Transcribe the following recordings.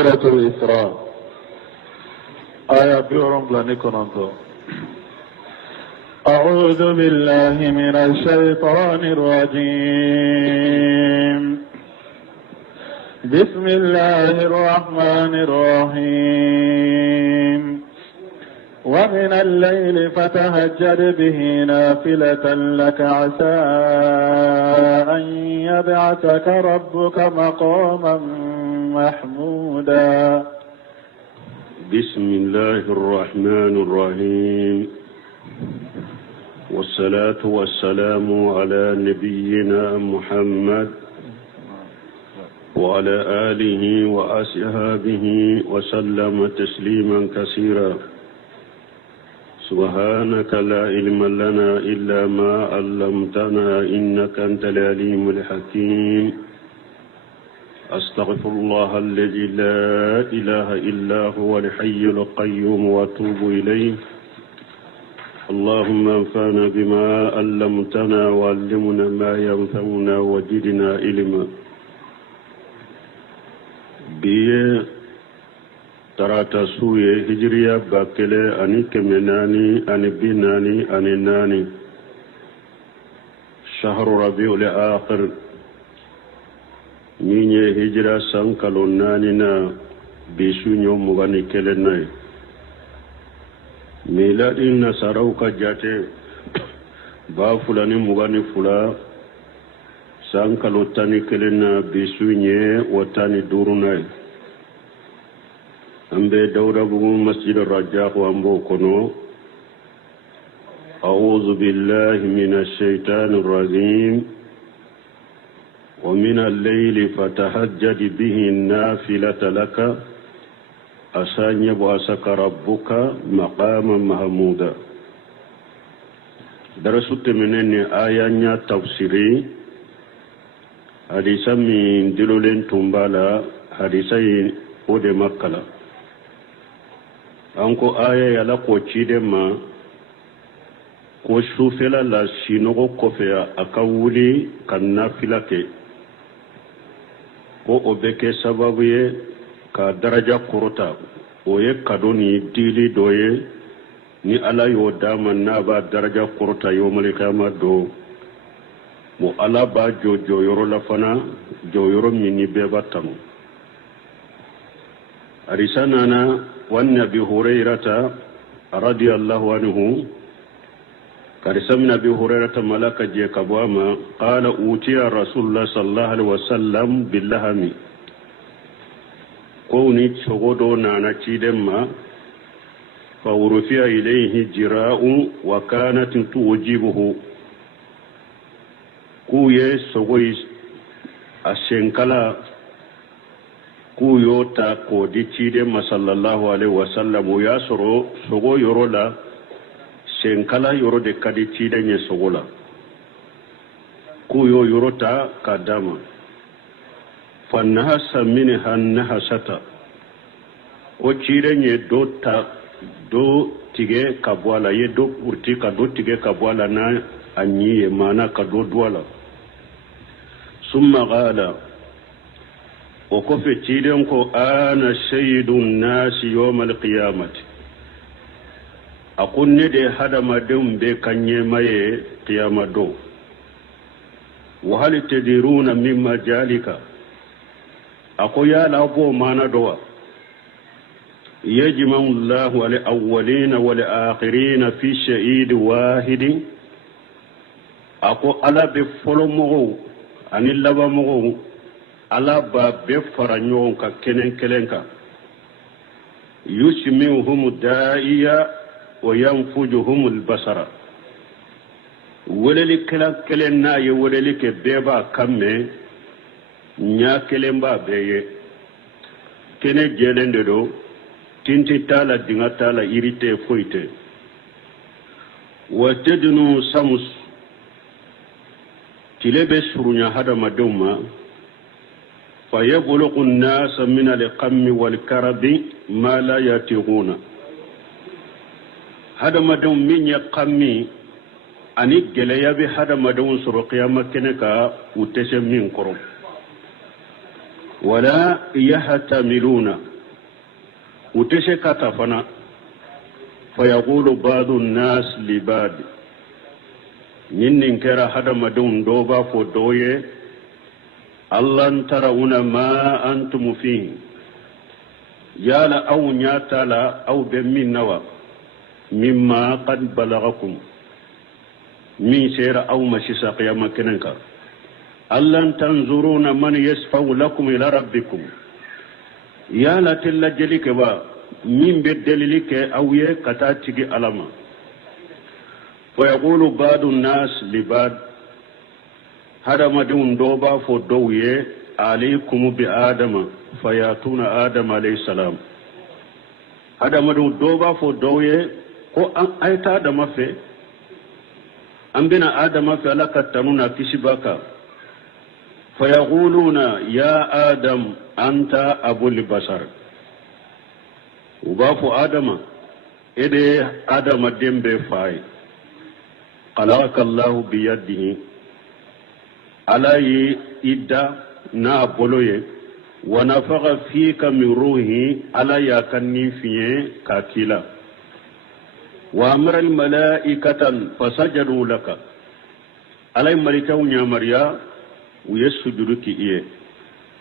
سورة الإسراء آية بيورم لنكونتو. أعوذ بالله من الشيطان الرجيم. بسم الله الرحمن الرحيم. ومن الليل فتهجد به نافلة لك عسى أن يبعثك ربك مقاما محمودا. بسم الله الرحمن الرحيم. والصلاة والسلام على نبينا محمد وعلى آله وأصحابه وسلم تسليما كثيرا. سبحانك لا علم لنا إلا ما علمتنا إنك أنت العليم الحكيم. أستغفر الله الذي لا إله إلا هو الحي القيوم وأتوب إليه. اللهم انفعنا بما علمتنا وعلمنا ما ينفعنا وزدنا علما. بيه tarata suye hijriya bakele ani kemenani ani binani ani nani shahru rabiul akhir minye hijra sankalo nani na bisunyo mugani kelenai miladi nasarau ka jate ba fulani mugani fula sankalo tani kelena bisunye watani durunai ambe dawra bugu masjid ar-rajah wa ambo kono. A'udhu billahi minash shaitanir rajim. Wa min al-layli fatahajjad bihi nafilatan laka asanya ba'asaka rabbuka maqaman mahmuda. Darasute menene ayanya tafsiri hadisa min dilolen tumbala hadisa ode makkala. Anko aya yala ko chidema ko sufela la sinogo kofea akawuli kanafila ke ko obeke sababu ye ka daraja korota oye kadoni dili doye ni ala yo dama na ba daraja korota yo malikama do mo ala ba jojo yoro la fana jo yoro minni be batamu arisanana وأن أبي هريرة رضي الله عنه كرسمنا أبي هريرة ملك جيكبواما قال أوتي رسول الله صلى الله عليه وسلم باللهم كوني تشغدو نانا تشيدما فورفع إليه جراء وكانت توجبه كوي سوغي أشنكلا kuyota ko di cide masallallahu alaihi wasallam ya soro sogo yoro la senkala yoro de kadi cide nye sogola kuyo yoro ta kadama fanahasa minha nahasata o cide nye do tige kabwala ye do urti ka do tige kabwala na anyi mana ka do dwala summa qala وكفي تيدنكو أنا سيد الناس يوم القيامة أقول ندي هذا ما دم بكني ماي قيامة دو وهل تديرون مما ذلك أقول يا لابو ما ندوا يجمع الله الأولين والآخرين في شهيد واحد أقول ألا بفلمه أن اللبمه ala ba be fara ɲɔgɔn ka kelen kelen kan yusmi'uhum da'iya wa yanfujuhum al-basara weleli kelen na ye weleli ke beba kamme nya kelen ba beye kene jelen de do tinti tala dinga tala irite foite wa tadnu samus tilebe surunya hada maduma فيبلغ الناس من القم والكرب ما لا يطيقون هذا ما دون من يقمي أني جليا بهذا ما دون سر قيامة كنكا وتسمين قرب ولا يحتملون utese kata fana fayaqulu badu nnas libad ñinnin kera hadamadun do ba fo doye allan tarawuna ma antum fihi yala aw ñatala aw be min nawa mimma qad balagakum min sera aw masisa qiyama kenenka allan tanzuruna man yasfau lakum ila rabbikum yala tella jelike ba min be delilike aw ye kata tigi alama ويقول بعض الناس لبعض هذا مدون دوبا فدويه عليكم بآدم فياتون آدم عليه السلام هذا مدون دوبا فدويه ko an aita da mafe an bina adama fi alaka tanuna kisibaka fayaquluna ya adam anta abul basar ubafu adama ede adama dembe fay خلقك الله بيده على إدى نابلوه ونفخ فيك من روحه على يكني فيه كاكيلا وأمر الملائكة فسجدوا لك على ملكه نيامريا ويسجدك إيه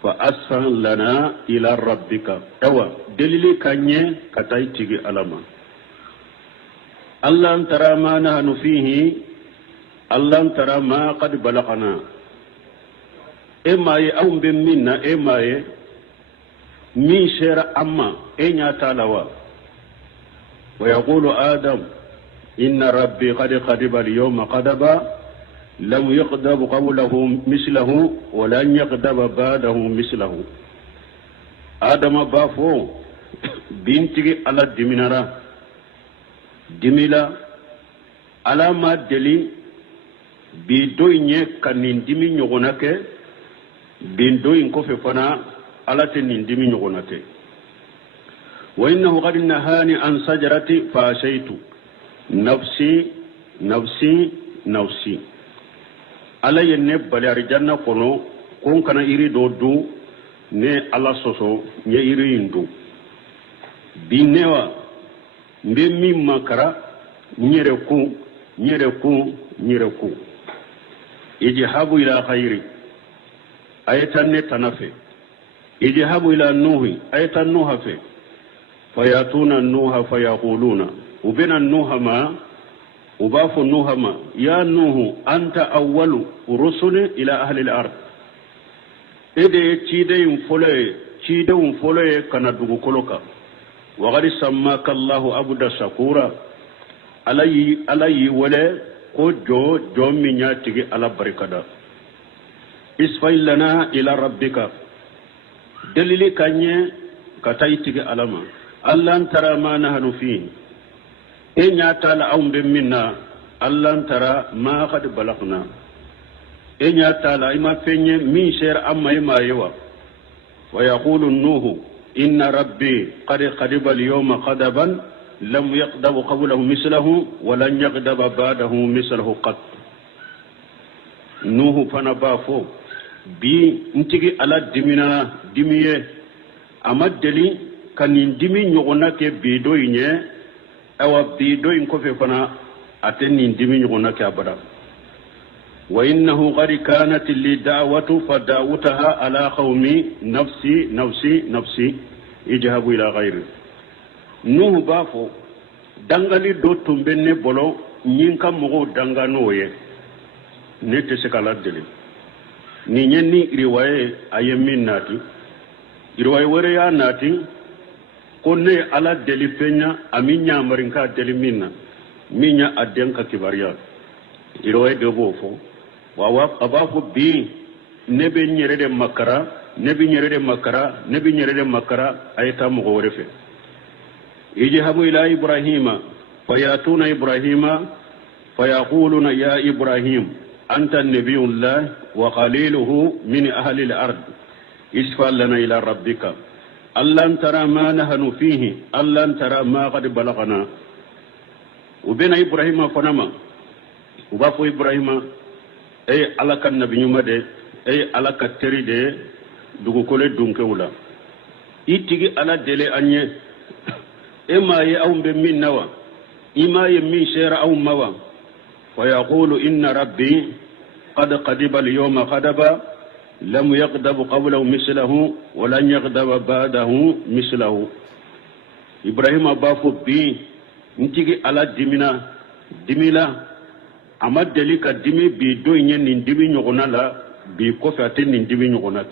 فأسفل لنا إلى ربك أوا دليل كانيه كتايتيجي ألما الله ترى ما نحن فيه الله ترى ما قد بلغنا إما يأم بمنا إما من شر أما إن يتالوا ويقول آدم إن ربي قد قدب اليوم قدبا لم يقدب قوله مثله ولن يقدب بعده مثله آدم بافو بنتي على الدمنرا dimila alama deli bi doyne kanin dimi nyogona ke bin doyin ko fe fana alate nin dimi nyogona ke wa innahu qad nahani an sajarati fa shaytu nafsi nafsi nafsi ala yenne bali arjanna kono kon kana iri do du ne ala soso nye iri indu binewa mbe min makara nyere ku ijhabu ila khairi ayatan ne tanafe ijhabu ila nuhi ayatan nuha fe fayatuna nuha fayaquluna ubina nuha ma ubafu nuha ma ya nuhu anta awwalu rusuli ila ahli al-ard ede chideyum foloye kana dugu koloka وقد سماك الله عبد شكورا علي ولا جو من ياتي على بركة اسفل لنا إلى ربك دليل كاني كتايتي علما الله ترى ما نحن فيه إن ياتال أم بمنا الله ترى ما قد بلغنا إن ياتال إما فيني من شير أما إما يوا ويقول النوح إن ربي قد قدب اليوم قدبا لم يقدب قبله مثله ولن يقدب بعده مثله قط نوح فنبافو بي نتيجي على دمية أما دلي كان دمي نغنك بيدوين أو بيدوين كفي فنا أتنين دمي نغنك أبدا وإنه قد كانت لي دعوة فدعوتها على قومي نفسي نفسي نفسي اذهبوا إلى غيري نوح بافو دنغالي دو تنبني بولو نينكا مغو دنغانوه نتسكالات دلي نيني رواية أيمين ناتي رواية وريا ناتي كوني على دلي فينا أمين يامرينكا دلي منا مينا أدنكا كباريات رواية دبوفو wawa abafu bi nebe nyerede makara ayta mo worefe ijhabu ila ibrahima fayatuna ibrahima fayaquluna ya ibrahim anta nabiyullah wa qaliluhu min ahli al-ard isfal lana ila rabbika allan tara ma nahnu fihi allan tara ma qad balagana ubena ibrahima fanama ubafu ibrahima ay alaka nabi nyuma de ay alaka teri de dugu kole dunke wula itigi ala dele anye إما يأوم بمن نوى إما يمين شير أو موى ويقول إن ربي قد قدب اليوم قدبا لم يقدب قبله مثله ولن يقدب بعده مثله إبراهيم بافو بي نتيجي على دميلا أما دليك دمي بيدوين ندمي نغنى لا بكفة ندمي نغنى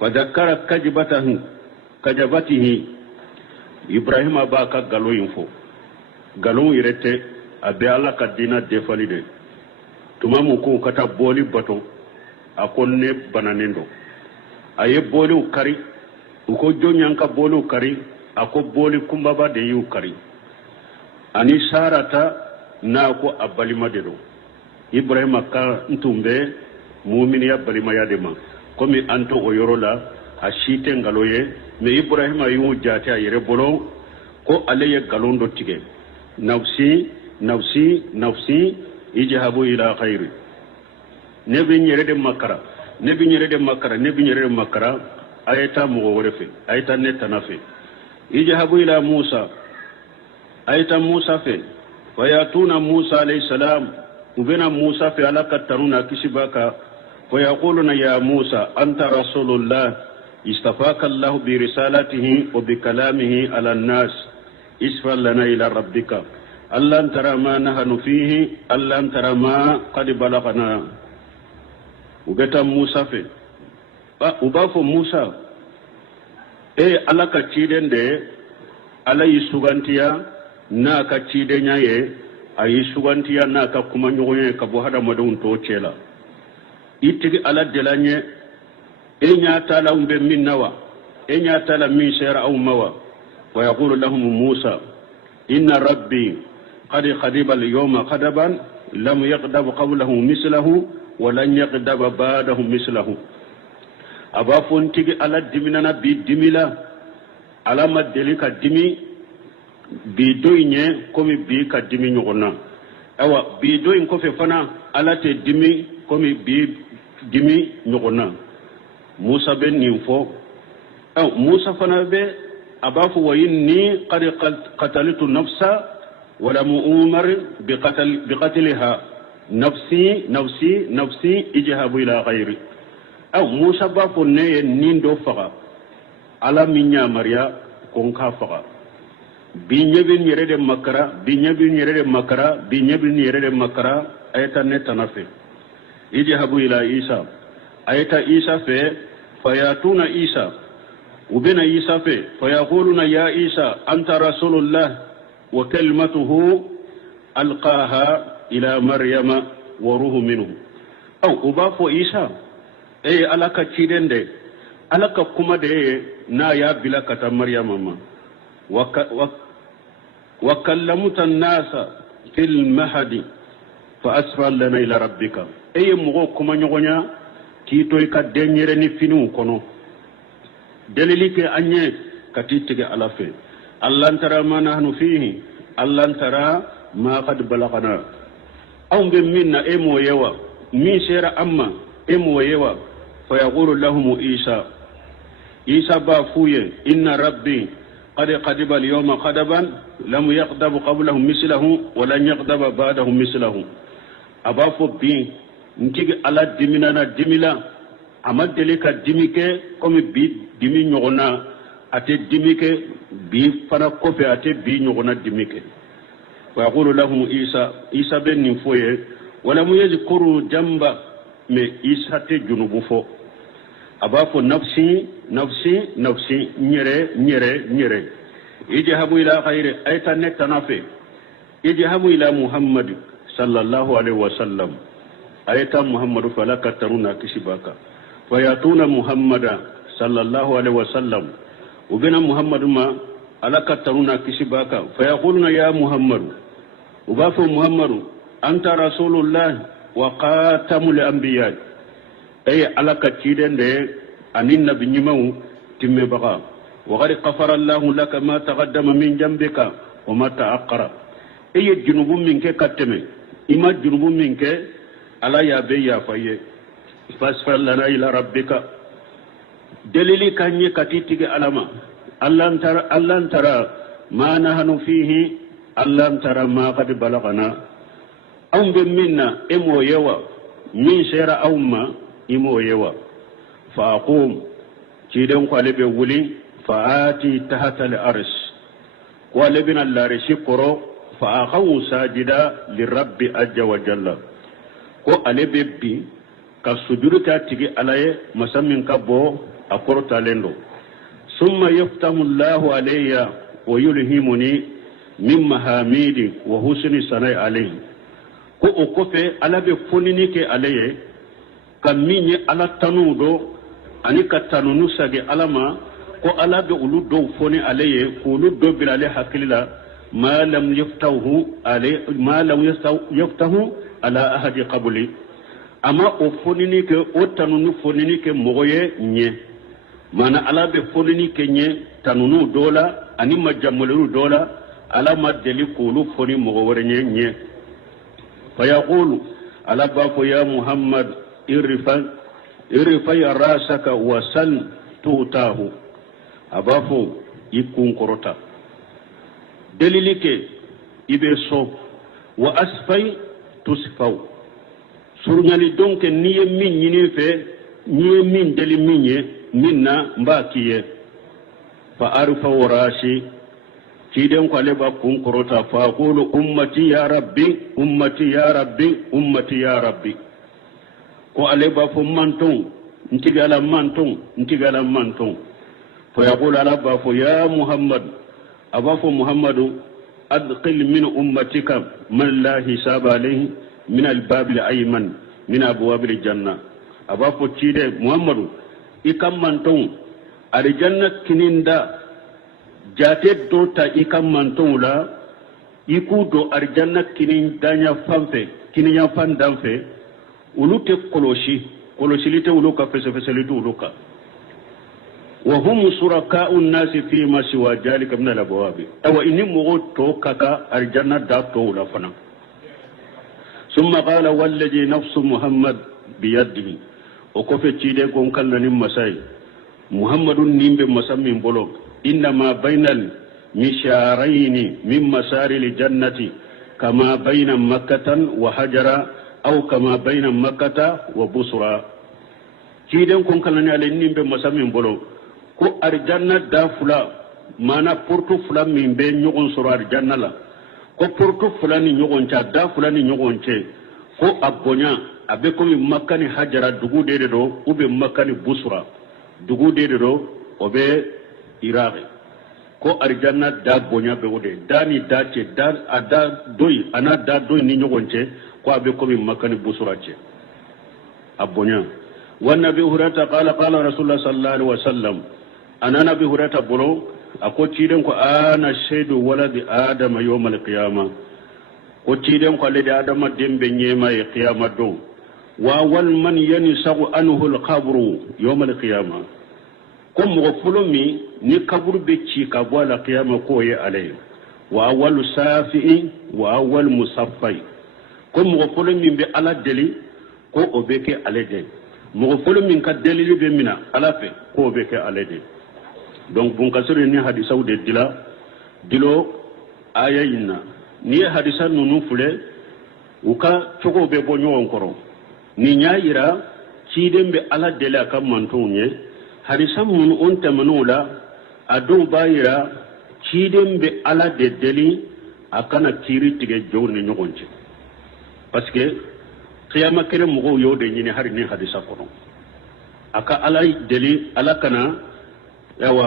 فذكر كجبته إبراهيم باكا قالوا ينفو قالوا يرتي أبي الله كدينا دفالي tumamu ko kata boli bato akonne bananendo aye boli kari uko jonyanka boli kari ako boli kumbaba de yu kari ani sarata na ko abalima dedo ibrahima ka ntumbe mu'min ya balima ya dema komi anto oyorola ashite ngaloye me ibrahima yu jati ayere bolo ko aleye galondo tige nafsi nafsi nafsi ijahabu ila khairu nebi nyere de makara ayata mo worefe ayata netanafe ijahabu ila musa ayata musa fe fayatuna musa alayhi salam ubena musa fe alaka taruna kishibaka fayaquluna ya musa anta rasulullah istafaka allah bi risalatihi wa bi kalamihi ala an-nas isfal lana ila rabbika ألا ترى ما نحن فيه ألا ترى ما قد بلغنا وبتا موسى في وبافو موسى ala ka ciden de ala yi sugantiya na ka ciden yaye ayi sugantiya na ka kuma nyoye ka bo hada madun to cela itigi ala delanye enya tala umbe min nawa enya tala min shara aw mawa wa yaqulu lahum musa inna rabbi قد خدب اليوم خدبا لم يقدب قبله مثله ولن يقدب بعده مثله أبا فونتي على دمنا بدملا على ما دلك دمي بدوينه كومي بيك دمي نغنا أو بدوين كوفي فنا على تدمي كومي بي دمي نغنا موسى بن نيفو أو موسى فنا بي أبا فويني قد قتلت نفسا ولم أمر بقتلها نفسي نفسي نفسي اجهب إلى غيري أو موسى بافني نيندو فغا على منيا مريا كونكا فغا بينيبين يرد مكرا بينيبين يرد مكرا بينيبين يرد مكرا أيتا نتنافي اجهب إلى عيسى أيتا عيسى في فياتون عيسى وبين عيسى في فيقولون يا عيسى أنت رسول الله وكلمته ألقاها إلى مريم وروح منه أو أبافو إيسا أي ألاك تشيدن دي ألاك كما دي نا يا بلا كتا مريم ما وكلمت الناس في المهد فأسفل لنا إلى ربك أي مغو كما نغنيا تيتوي كدنيرني فينو كنو دليلك أني كتيتك على فين الله ترى ما نحن فيه الله ترى ما قد بلغنا أو بمنا إمو يوا من شير أما إمو يوا فيقول لهم عيسى بافوية إن ربي قد قدب اليوم قدبا لم يقدب قبله مثله ولن يقدب بعده مثله أبافو بي نتيجي على دمنا دملا أمد لك دمك كم بي دمي نغنا أتي دمك بي فنا كوفي أتي بي نغنا دمك ويقول لهم عيسى بن نفويه ولم يذكروا جنب من عيسى تجنوب فو أبافو نفسي نفسي نفسي نيري نيري نيري اذهبوا إلى غير أيتا نتنافي اذهبوا إلى محمد صلى الله عليه وسلم أيتا محمد فلا كترونا كشباكا فيأتون محمد صلى الله عليه وسلم وبين محمد ما على كترونا كشباكا فيقولون يا محمد وبافو محمد أنت رسول الله وقاتم الأنبياء أي على كتيرين ده أن النبي نمو تمبغا وقد غفر الله لك ما تقدم من جنبك وما تأخر أي جنوب منك كتمه إما جنوب منك على يا بي يا فيه فاسفل لنا إلى ربك دليلي كان يكتيتك علما ألن ترى ما نحن فيه ألن ترى ما قد بلغنا أم بمنا إمو يوا من سير أوما إمو يوا فأقوم تيدن قالب ولي فآتي تحت الأرش قالبنا الأرش قرو فأخو ساجدا للرب عز وجل قالب بي كسجود تاتيكي عليه مسمين كبو أقرط لندو ثم يفتح الله علي ويلهمني من محاميد وحسن ثناء عليه ko o kofe ala be fonini ke alaye kam minye ala tanudo ani ka tanunu sage alama ko ala be ulu do foni alaye ko ulu do bilale hakilila ma lam yaftahu ala ahadi qabli ama o fonini ke o tanunu fonini ke mogoye nye mana ala be fonini ke nye tanunu dola ani majamulu dola ala madeli ko ulu foni mogowore nye فيقول على باب يا محمد ارفع راسك وسل توتاه أبافو يكون كروتا دليلك إبسو وأسفي تسفو سرنالي دونك نيه من ينفي نيه من دلي منا مباكيه فأرفع راسي تيدن قالبا كون كروتا فاقول امتي يا ربي امتي يا ربي امتي يا ربي ko aleba fo manton ntigala manton فيقول على بافو يا محمد أبافو محمد أدخل من أمتك من لا حساب عليه من الباب الأيمن من أبواب الجنة أبافو تيدي محمد إكام منتون الجنة كنين jate do ta ikam manton la iku do arjanna kinin danya famfe kinin fan danfe ulute koloshilite uluka fesefeselite uluka wa hum suraka'u an-nas fi ma siwa jalika min al-abwab awa inni mugo to kaka arjanna da to la fana summa qala walladhi nafsu muhammad biyadihi o ko fe cide gon kallani masai muhammadun nimbe masammin bolok إنما بين المشارين من مسار الجنة كما بين مكة وحجر أو كما بين مكة وبصرى كيدن كون كان على نيم بمسامين بولو كو أرجنة دافلا مانا بورتو فلا من بين نيغون سور أرجنة لا كو بورتو فلا نيغون تا دافلا نيغون تي كو أبونيا أبيكم مكة حجر دغو ديدو أو بمكة بصرى دغو ديدو أو be iraqi ko arjanna da bonya be wode dani dace da ada doy ana da doy ni nyogonce ko abe ko mi makani busurace abonya wa nabi hurata qala rasulullah sallallahu alaihi wasallam ana nabi hurata bolo ako ciden ko ana shaidu waladi adama yawmal qiyamah ko ciden ko le adama dembe nyema e qiyamah do wa wal man yansagu anhu al qabru yawmal qiyamah ko mo fulomi ni kaburu be ci ka bo la qiyama ko ye alay wa awwal safi'i wa awwal musaffai ko mo fulomi be ala deli ko obeke alede mo fulomi ka deli be mina ala fe ko obeke alede donc bon kasuri ni hadisa de dilo ayayina ni hadisa nunu fule uka chogo be bo nyon koro ni nyaayira ci dembe ala deli aka mantonye hadisa mun on tamanula adu bayira ciden be ala de deli akana kiri tige jowni nyogonje parce que qiyama kere mugo yo de nyini hari ni hadisa kono aka ala deli ala kana yawa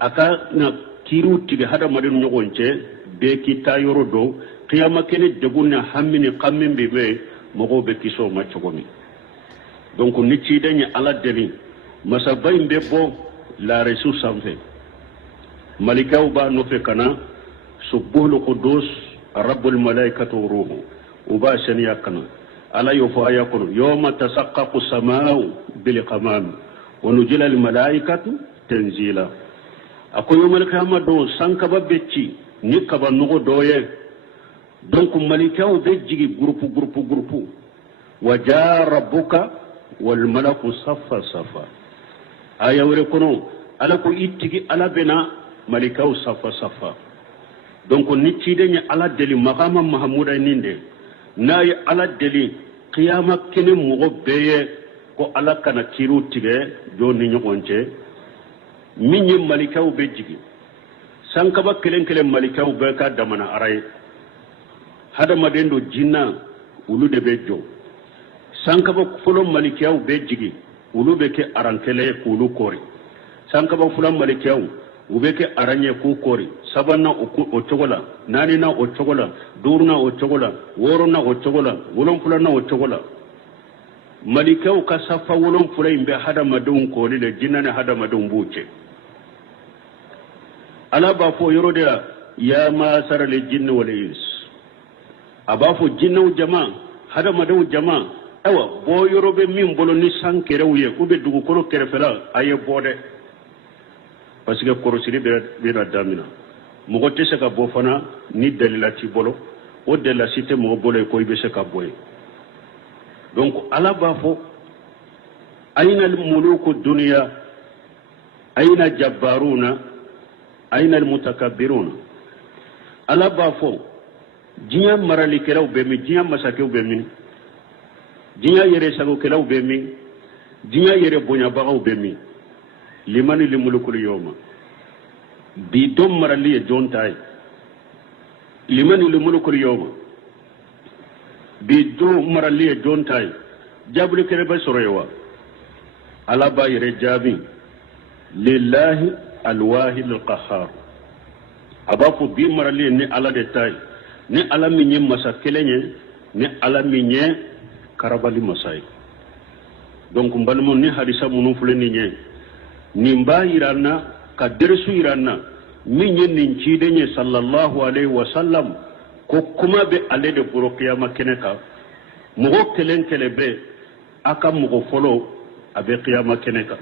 aka na kiru tige hada madin nyogonje be kita yoro do qiyama kene degunna hammini qammin be mugo be kiso machogomi donc ni ciden ya ala deli masabay mbebo la resu samfe malikaw ba no fe kana subhul qudus rabbul malaikatu ruhu uba shani yakana ala yofa ayakunu yawma tasaqqaqu samaa'u bil qamam wa nujila al malaikatu tanzila ako yomal qiyamah do sanka babecci ni kaba nugo doye donc malikaw be jigi groupe wa jaa rabbuka wal malaku saffa aya wure kono ala ko ittigi ala bena malikaw safa safa donc ni cidenya ala deli maqama mahmuda ninde nay ala deli qiyama kene mugo beye ko ala kana kiru tige joni nyogonce minni malikaw be jigi sankaba kelen kelen malikaw be ka damana aray hada madendo jinna ulu de be jo sankaba folo malikaw be jigi ulu be ke arankele kulu kori sankaba fulan malikaw ubeke aranye ku kori sabanna o chogola nani na o chogola durna o chogola woro na o chogola wolon fulan na o chogola malikaw ka safa wolon fulay be hada madun koli le jinna hada madun buce ala ba fo yorode ya ma sara le jinni wal ins aba fo jinnu jama hada madun jama awa bo yorobe min bolo ni sankere wuye ube dugu koro kere fela aye bode parce que korosiri be na damina mogo te se ka bo fana ni dalila ti bolo o de la cité mogo bolo ko ibe se ka boye donc ala ba fo ayna al muluku dunya ayna jabbaruna ayna al mutakabbiruna ala ba fo jinya marali kelaw be mi jinya masakew be mi jinya yere sago kelaw be mi jinya yere bonya bagaw be mi limani limulukul yawma bi dom marali jon tay limani limulukul yawma bi do marali jon tay jablu kere ba soroywa ala ba yere jabi lillahi alwahid alqahhar abafu bi marali ni ala de tay ni ala minye masakelenye ni ala minye karabali masay donc mbalmo ni hadisa munu fuleni nye nimba irana ka dersu irana minye ninchidenye sallallahu alaihi wasallam ko kuma be ale de boro qiyama keneka mugo kelen kelebe aka mugo folo abe qiyama keneka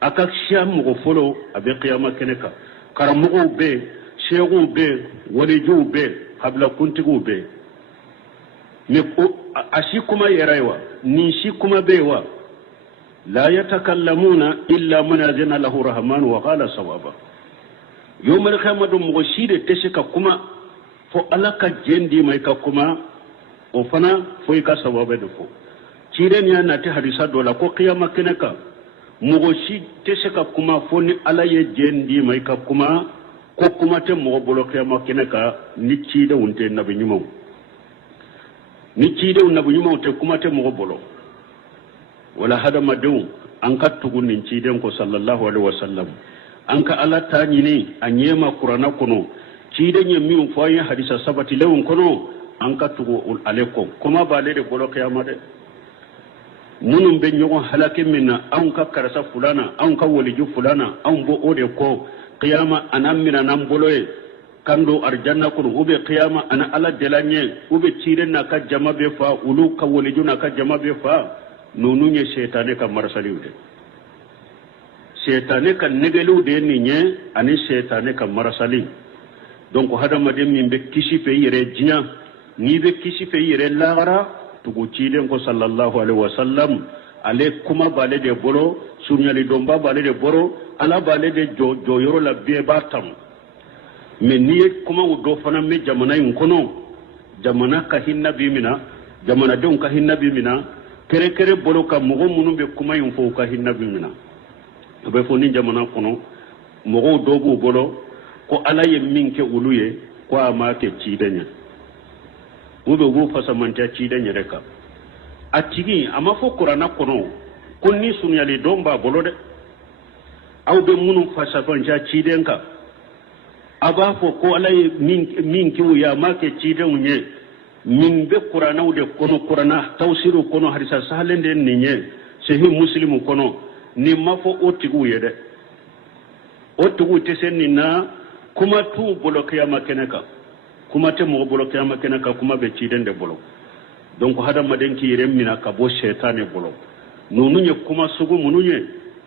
aka shia mugo folo abe qiyama keneka karamugo be shegu be waliju be habla kuntigu be ne ko ashi kuma yeraiwa ni shi kuma bewa لا يتكلمون إلا من أذن له الرحمن وقال صوابا يوم القيامة مغشيد تشكا كما فألك جندي ميكا كما وفنا فويكا صوابا دفو تيرين يا ناتي حديثة دولا كو قيامة كنكا مغشيد تشكا كما فوني على جندي ميكا كما كو كما تمغبولو قيامة كنكا نتشيد ونتي نبي نمو نتشيد ونبي نمو تكما تمغبولو wala hada madu an ka tugunin ciden ko sallallahu alaihi wasallam an ka ala ta nyini anyema qur'ana kono ciden yemi fo yin hadisa sabati lewon kono an ka tugu alaikum kuma ba le de bolo kiyama de munun be nyogo halake minna an ka karasa fulana an ka waliju fulana an bo ode ko qiyama anan mina nan boloye kando arjanna kono ube qiyama ana ala delanye ube ciden na ka jama be fa ulu ka waliju na ka jama be fa nonu nye seytane ka marasaliw de seytane ka negeliw de ni nye ani seytane ka marasali donc hadamaden min be kisi fe yere jinya ni be kisi fe yere lagara tugu ciiden ko sallallahu alaihi wasallam ale kuma bale de boro sunyali domba bale de boro ala bale de jo yoro la be batam mais ni kuma do fana me jamana yin kono jamana ka hinna bi mina jamana don ka hinna bi mina kere kere bolo ka mogo munu be kuma yin fo ka hinna bi mina be fo ni jamana kono mogo dobu bolo ko ala ye minke uluye ko ama ke cidenya ube go fasa manta cidenya reka atigi ama fo qur'ana kono kunni sunyali domba bolo de aw be munu fasa manta cidenka aba fo ko ala ye minke uya ma ke cidenye min be qur'ana de kono qur'ana tawsiru kono hadisa sahalende ninye sehi muslimu kono ni mafo otigu yede otigu tesenni na kuma tu bolo kiyama keneka kuma te mo bolo kiyama keneka kuma be cidende bolo donc hada madenki remina ka bo shaytane bolo nonunye kuma sugu mununye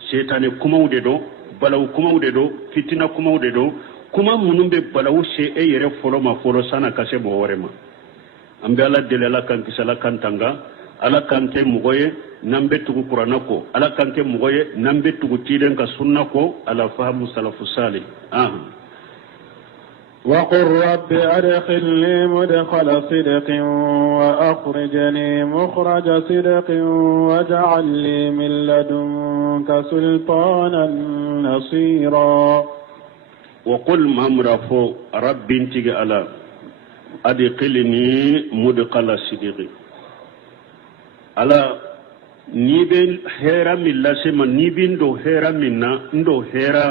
shaytane kuma ude do balaw kuma ude do fitina kuma ude do kuma munumbe balaw she e yere folo ma folo sana kase bo worema ambe ala delela kan kisala kan tanga ala kanke mugoye nambe tugu qur'ana ko ala kanke mugoye nambe tugu tiden ka sunna ko ala fahamu salafu salih وقل رب أدخلني مدخل صدق وأخرجني مخرج صدق واجعل لي من لدنك سلطانا نصيرا وقل مامرافو رب انتج على أدخلني مدخل صدق على نيبين هيرا من لاسما نيبين دو هيرا منا ندو هيرا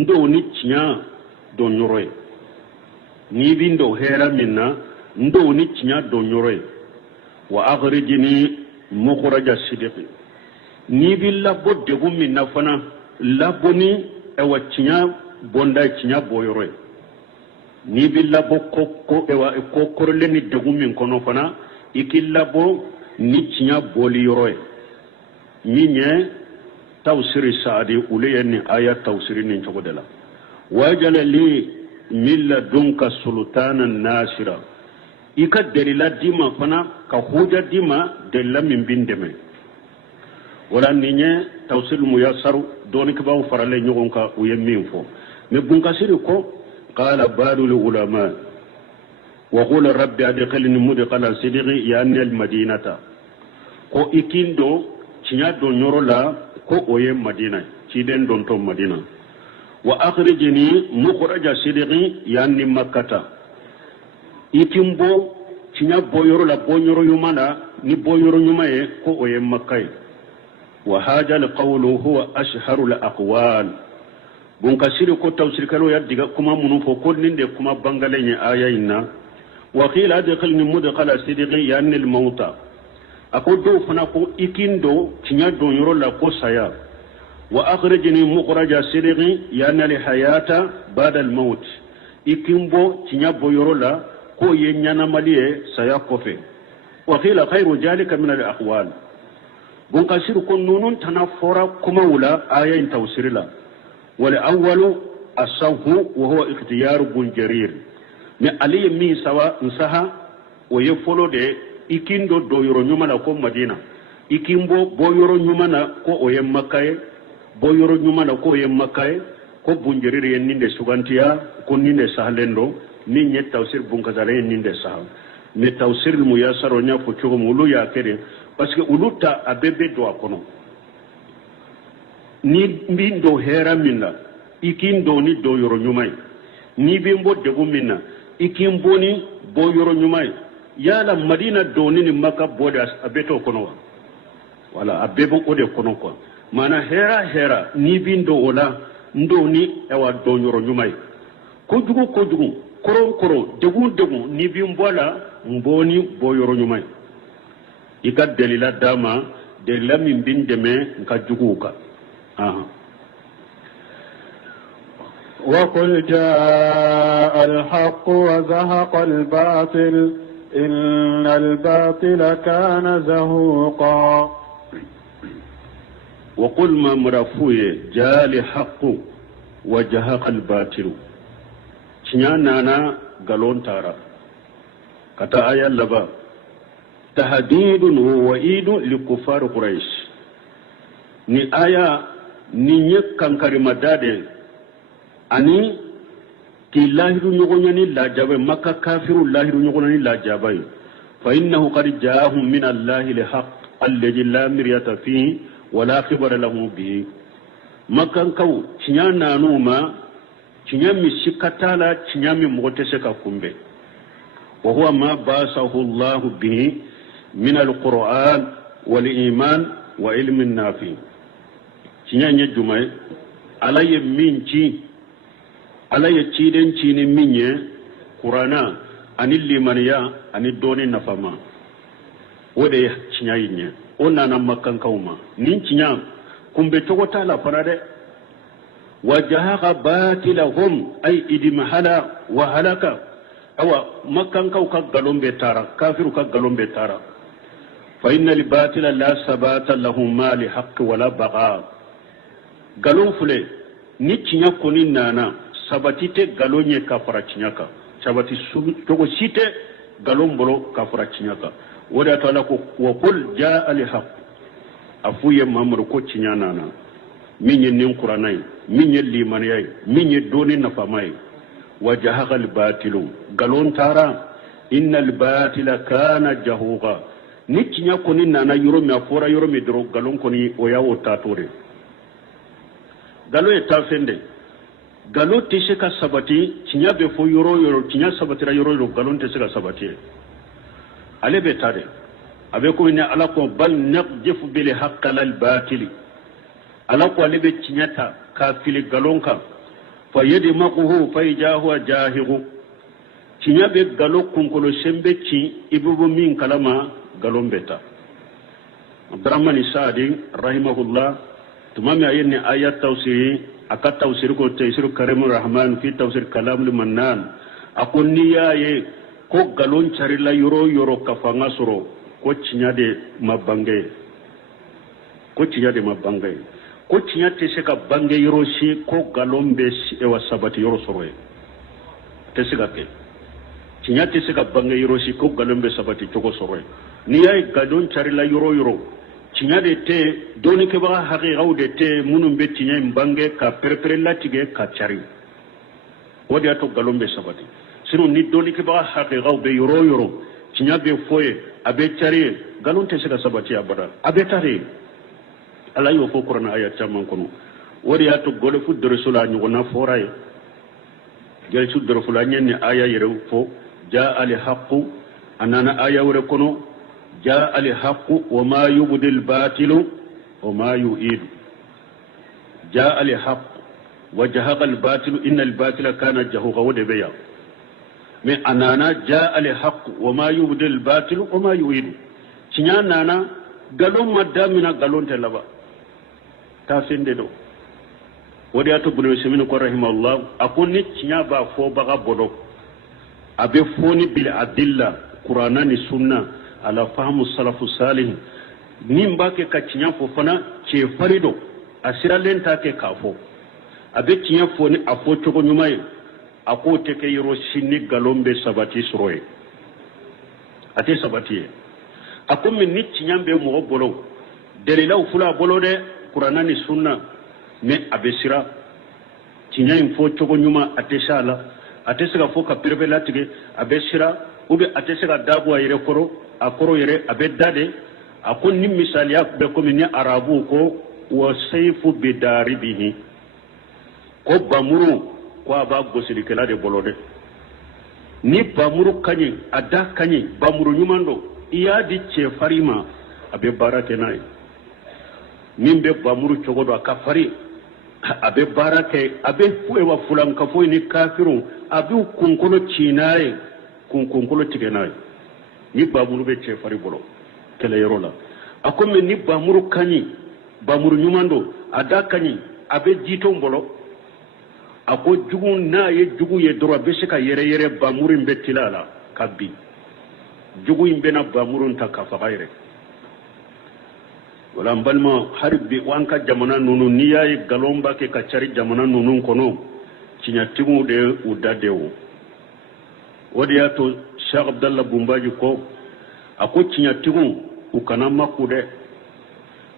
ندو نيتشيا دو نروي نيبين دو هيرا منا ندو نيتشيا دو نروي وأخرجني مخرج صدق نيبين لابد دغو منا فنا لابوني اواتشيا bonda cinya boyore ni billa bo ko ewa ko korle ni degum min kono fana ikilla bo ni cinya boli yoroy ni nye tawsiri saadi uleyen ni aya tawsiri ni chogodela wajala li milla dunka sultanan nasira ika delila dima fana ka huja dima delila min bindeme wala ni nye tawsir muyassaru doni ka baw farale nyogonka uyemmin fo من كسركو قال بعض العلماء وقول رب أدخلني مدخل صدق يعني المدينة كو إكيندو تشيا دو نيرولا كو أوي مدينة تشيدن دون توم مدينة وأخرجني مخرج صدق يعني مكة إكيمبو تشيا بويرولا بويرو يمانا ني بويرو يماي كو أوي مكة وهذا القول هو أشهر الأقوال bunkasiri ko tawsirkalo ya diga kuma munu fo ko ninde kuma bangalenya aya inna wa qila adkhilni mudkhala sidqi yani al mauta ako do fana ko ikindo tinya do yoro la ko saya wa akhrijni mukhraja sidqi yani al hayata ba'da al maut ikimbo tinya bo yoro la ko yenyana maliye saya kofe wa qila khairu jalika min al aqwal bunkasiri ko nunun tanafora kuma wula aya in tawsirila والأول الصوف وهو اختيار بن جرير من علي مي سوا نسها ويفولو دي إكيندو دو يورو نيومانا كو مدينة إكيمبو بو يورو نيومانا كو أويم مكاي بو يورو نيومانا كو أويم مكاي كو بن جرير ينين دي سوغانتيا كو نين دي سهلندو نين يتوسير بن كزاري ينين دي سهل نتوسير المياسر ونيا فوچوغ مولو يا كري باسكو أولوتا أبيبي دو أكونو ni bin do hera minna ikin do ni do yoro nyumai ni bin bo degu minna ikin boni bo yoro nyumai yala madina do ni maka bodas abeto kono wala abebo ode kono ko mana hera ni bin do ola ndo ni ewa do yoro nyumai ko jugu koro degu ni bin bola mboni bo yoro nyumai ika delila dama delila min bin deme nka juguka وقل جاء الحق وزهق الباطل إن الباطل كان زهوقا وقل ما مرفوه جاء الحق وزهق الباطل شنانا قالون تارا كتا آية لبا تهديد ووعيد لكفار قريش ni aya ni nyekkan karima dade ani ki lahiru nyogonyani la jabe makka kafiru lahiru nyogonyani la jabe fa innahu qad jaahum min allahi lihaq alladhi la miryata fihi wa la khibara lahu bihi makkan kaw cinya nanuma cinya mi sikatala cinya mi motese ka kumbe wa huwa ma basahu allah bihi min alquran wal iman wa ilmin nafi cinyanye jumai alaye minci alaye ciden cini minye qur'ana ani limaniya ani doni nafama wode cinyayinye onna na makkan kauma nin cinya kumbe togota la farade wajaha batilahum ay idimhala wa halaka awa makkan kau ka galombe tara kafiru ka galombe tara fa innal batila la sabata lahum ma li haqq wala baqa galon fule ni cinya koni nana sabatite galonye kafara cinyaka sabati togo site galon bolo kafara cinyaka wada to ala ko wa qul jaa al haqq afuye mamru ko cinyana min yin qur'anai min yin limanai min yin doni nafamai wa jahaqa al batilu galon tara innal batila kana jahuqa ni cinya ko ni nana yoro mi afora yoro mi dro galon ko ni o yawo tatore galo e tafende galo tishe ka sabati cinya be fo yoro cinya sabatira yoro galon tishe ka sabati ale be tade abe ko ni ala ko bal naqjifu bil haqqi al batili ala ko ale be cinyata ka fili galon ka fa yadmaquhu fa yajahu jahihu cinya be galo kunkolo sembe ci ibubu min kalama galon beta abdurrahman saadi rahimahullah tumami ayni ayat tawsiri akat tawsir ko taysir karimur rahman fi tawsir kalamul mannan akonni yaye ko galon charila yoro kafanga soro ko cinya de mabange ko cinya te se ka bange yoro shi ko galon be e wasabati yoro soro te se ka ke cinya te se ka bange yoro shi ko galon be sabati to soro ni yaye galon charila yoro cinya de te doni ke ba haqiqaw de te munum be cinya mbange ka perpere latige ka chari wodi ato galon be sabati sino ni doni ke ba haqiqaw be yoro cinya be foye abe chari galon te se ka sabati abada abe tare ala yo fo qur'an ayat tamman kono wodi ato gole fu de rasula ni wona foray gel su de rasula ni aya yere fo jaa al haqqu anana aya wore kono jaa al haqqu wa ma yubdil batilu wa ma yu'id jaa al haqqu wa jahaqa al batilu innal batila kana jahuqa wode beya mais anana jaa al haqqu wa ma yubdil batilu wa ma yu'id cinya nana galon madamina galon telaba ta fende do wodi ato bunu semino ko rahimahullah akoni cinya ba fo baga bodo abe foni bil adilla qur'ana ni sunna ala fahmu salafu salih nimba ke ka cinya fo fana ce farido asira lenta ke kafo abe cinya foni afo chogo nyumai ako te ke yoro shinni galombe sabati soroye ate sabati akomi ni cinya be mo bolo delilaw fula bolo de qur'ana ni sunna me abesira cinya info chogo nyuma ate shala ate sega fo ka perbela tige abesira ube ate sega dabu ayre koro akoro yere abedade akon ni misaliya be ko min arabu ko wa sayfu bidaribihi ko bamuru ko aba gosili kala de bolode ni bamuru kanyi ada kanyi bamuru nyumando iya di che farima abe barake nay min be bamuru chogodo aka fari abe barake abe fuwe wa fulan ka fo ni kafirun abe kunkolo chinaye kunkolo tigenaye ni bamuru be che fari bolo kele yorola akome ni bamuru kanyi bamuru nyumando ada kanyi abe jito mbolo ako jugu na ye jugu ye doro be se ka yere bamuru mbe tilala kabbi jugu imbe na bamuru nta ka fagaire wala mbalma harbi wanka jamana nunu niya galomba ke kachari jamana nunu kono cinya timu de udadewo wadi yato Sheikh Abdallah Bumbaji ko ako cinya timu ukana makude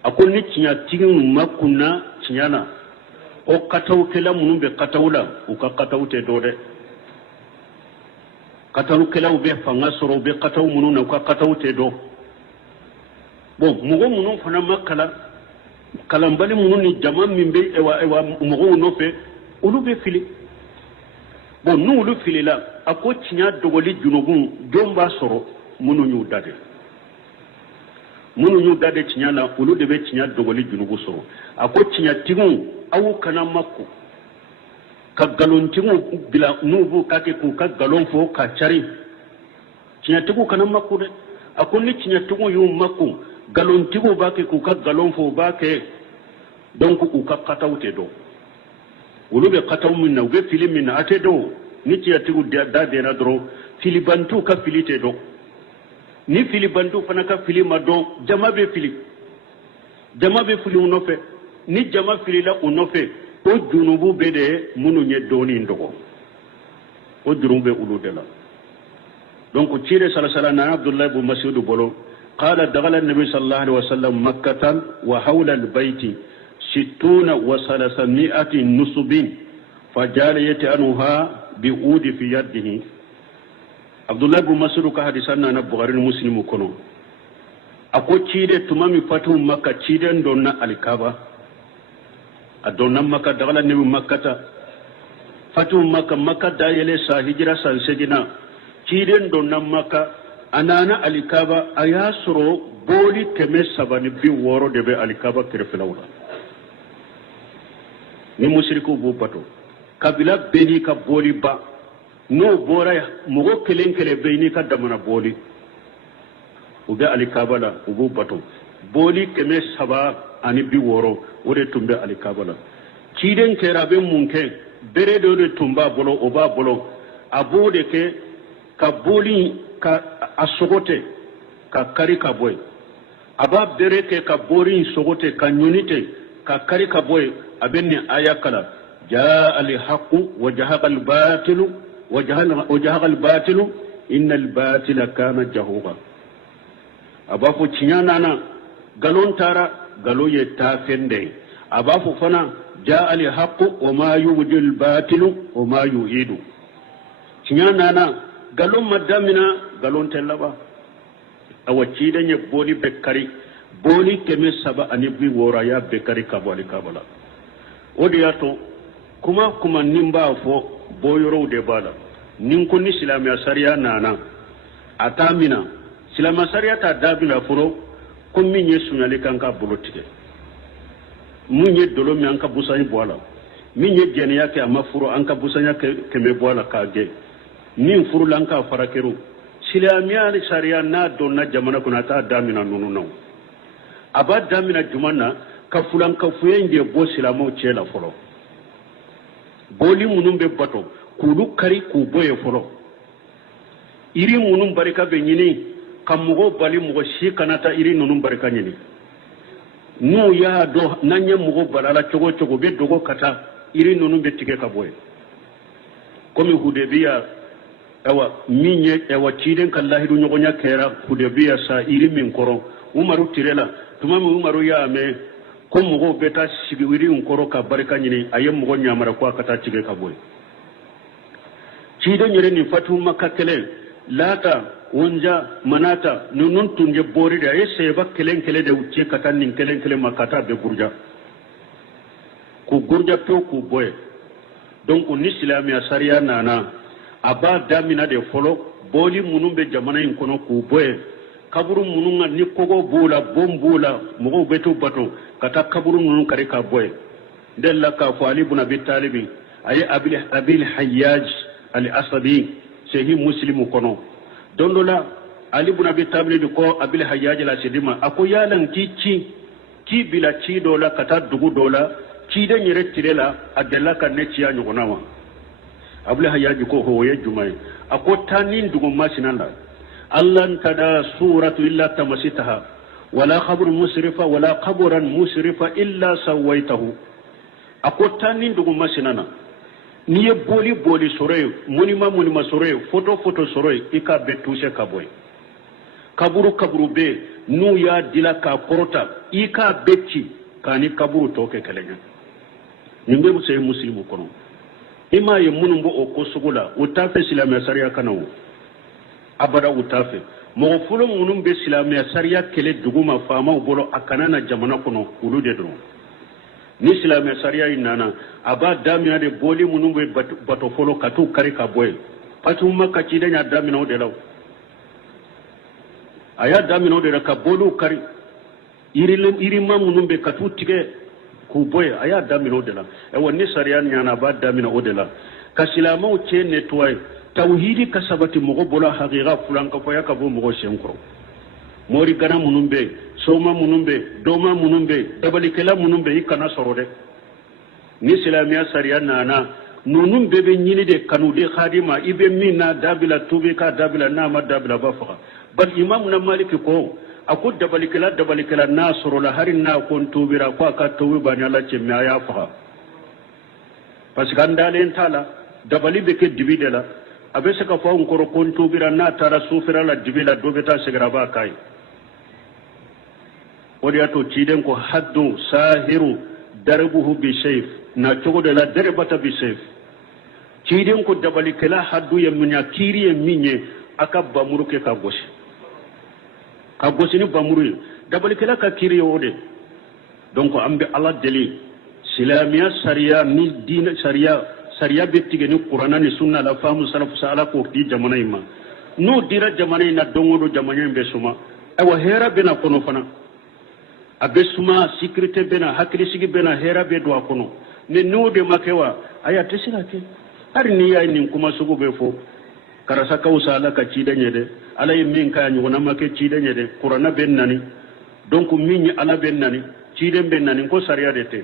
ako ni cinya timu makuna cinyana o kataw kala munun be katawla uka katawte dode kataw kala be fanga soro be kataw munun uka katawte do bon mugo munun fana makala kalambali munun ni jama min be ewa mugo no fe ulu be fili bon nu ulu fili la ako cinya dogoli junugun jomba soro munun yu dade cinya la ulu de be cinya dogoli junugu soro ako cinya tigun awu kana makko ka galon tigun bila nubu kake ku ka galon fo ka cari cinya tigun kana makko de ako ni cinya tigun yu makko galon tigun ba ke ku ka galon fo ba ke donc ku ka katawte do ulu be kataw min na be fili min na ate do ni cinya tigun da de na dro fili bantu ka filite do ni fili bantu fana ka fili ma do jama be fili unofe ni jama fili la unofe o junubu be de munu nye doni ndogo o junubu be ulu de la donc cire salasala na abdullah ibn mas'ud bolo qala daghala an-nabi sallallahu alaihi wasallam makkah wa hawla al-bayt 60 wa 300 nusubin fajala yatanuha bi'udi fi yadihi abdullah ibn mas'ud ka hadisan na bukhari muslim kono ako cide tumami fatu makka cide donna al-kaaba adonna makka daghala nabi makkata fatu makka da yele sa hijra san segina ciden donna makka anana al-kaaba ayasro boli keme sabani bi woro debe al-kaaba kirfilawla ni mushriku bu bato kabila beni ka boli ba no bora mugo kelen kele beni ka damana boli ube al-kaaba la ubu bato boli keme saba ani bi woro wore tumbe al-kaaba la ciden kerabe munke bere de tumba bolo oba bolo abode ke ka boli ka asogote ka kari ka boy aba bere ke ka bori sogote ka nyunite ka kari ka boy abenne ayakala jaa al-haqq wa jahaqa al-batil wa jahaqa al-batil inna al-batila kana jahuqa aba fu cinyana na galon tara galo ye ta fende aba fu fana jaa al-haqq wa ma yubdi al-batil wa ma yu'idu cinyana na galon madamina galon tellaba awaci da nye boli bekari boli keme saba ani bi wora ya bekari kabali kabala odi yato kuma nimba fo boyoro de bala nin ko ni islamiya sariya nana atamina islamiya sariya ta dabila furo ko min ye sunyali kan ka bolotike mun ye dolo mi an ka busani boala min ye jeniya ke ama furo an ka busanya keme boala ka ge nin furu lanka farakeru silamiya sariya na donna jamana kuna ta damina nunu naw aba damina jumanna ka fulan ka fuyenge bo silamo cela folo boli munum be bato kudu kari ku boye folo iri munum barika be nyini kamugo bali mugo shi kanata iri nunum barika nyini nu ya do nanya mugo balala chogo be dogo kata iri nunum be tige ka boye komi hudebiya awa minye awa ciden kallahi du nyogonya kera hudebiya sa iri min koro umaru tirela tumami umaru ya me ko mugo beta sigi wiri nkoro ka barika nyini ayem mugo nyamara ko kata tige ka boy ciden nyere ni fatu makka kele lata wonja manata nunun tunje bori da ese ba kelen kele de ucce kata nin kelen kele makata be gurja ku gurja to ku boy donc ni islamiya sariya nana aba damina de folo boli munum be jamana in kono ku boye kaburu mununga ni kogo bula bombula mugo betu bato kata kaburu munun kare ka boye della ka fali ibn abi talib ay abil hayyaj al asabi sehi muslimu kono dondola ali ibn abi talib ko abil hayyaj la sedima ako yalan ki bila ci dola kata dugu dola ci da nyere tirela adalla kan ne ciya nyugonawa abul hayaji ko hoye jumai ako tanin dugu masinanda allah tada suratu illa tamasitaha wala khabr musrifa wala qabran musrifa illa sawaitahu ako tanin dugu masinana niye boli sore munima sore photo sore ika betuse kaboy kaburu be nu ya dila ka korota ika betti kani kaburu toke kelenya nimbe musay muslimu kono ima ye munumbo o kosugula utafe silamya sariya kanawo abada utafe mo fulo munumbe silamya sariya kele duguma fama bolo akanana jamana kono ulude do ni silamya sariya inana aba damia de boli munumbe bato folo katu kari ka boy patu makka ci danya damina de law aya damina de ka bolu kari iri ma munumbe katu tige ku boye aya damina odela e wonni sariyan nyana ba damina odela kasilamaw ce netway tawhidi kasabati mogo bola haqiqa fulan ka foya ka bo mogo shenkro mori gana munumbe soma munumbe doma munumbe dabalikela munumbe ikana sorode ni silamiya sariyan nana nunum bebe nyini de kanu de khadima ibe minna dabila tubi ka dabila na ma dabila bafa bal imam na maliki ko akut dabalikela nasoro la harin na kon tubira ko ka tubi banya la ce me aya fa parce que andalen tala dabali be ke dibide la abese ka fawon koro kontu bira na tara sufira la dibila do beta segara ba kai odiya to ciden ko haddu sahiru darbuhu bi sayf na togo de la darbata bi sayf ciden ko dabali kala haddu yamnya kiri minye aka bamuru ke ka gosi ni bamuru dabali kala ka kiri ode donc ambe ala deli silamiya sariya ni dina sariya bettige ni qur'ana ni sunna la famu salafu sala ko di jamana ima no dira jamana ina dongodo jamana be suma awa hera bena kono fana abe suma sécurité bena hakili sigi bena hera be do kono ne no de makewa aya tesira ke har ni yayi nin kuma sugo be fo karasa kausa ala ka ci danye de ala min ka ni wona make ci danye de qur'ana ben nani donc min ala ben nani ci den ben nani ko sariya de te